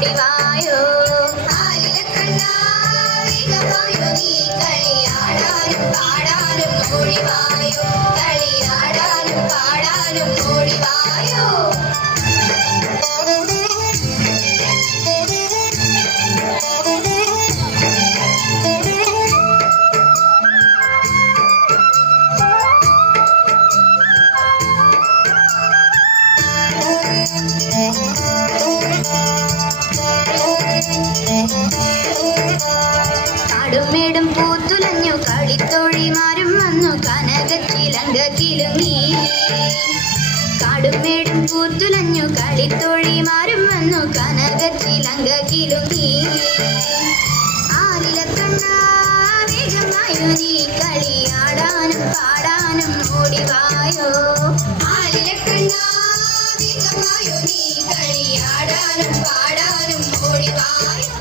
ഓടിവായോ ആലിലക്കണ്ണായികമായോ നീ കളിയാടാനും പാടാനും ഓടിവായോ കളിയാടാനും പാടാനും ഓടിവായോ കാടുമേടും പൂത്തുലഞ്ഞു കളിത്തോഴിമാരും വന്നു കനകച്ചിലങ്ക കിലുങ്ങി കാടുമേടും പൂത്തുലഞ്ഞു കളിത്തോഴിമാരും വന്നു കനകച്ചിലങ്ക കിലുങ്ങി ആലിലക്കണ്ണാവേഗമായോ നീ കളിയാടാനും പാടാനും ഓടിവായോ ആലിലക്കണ്ണാവേഗമായോ നീ കളിയാടാനും പാടാനും ഓടിവായോ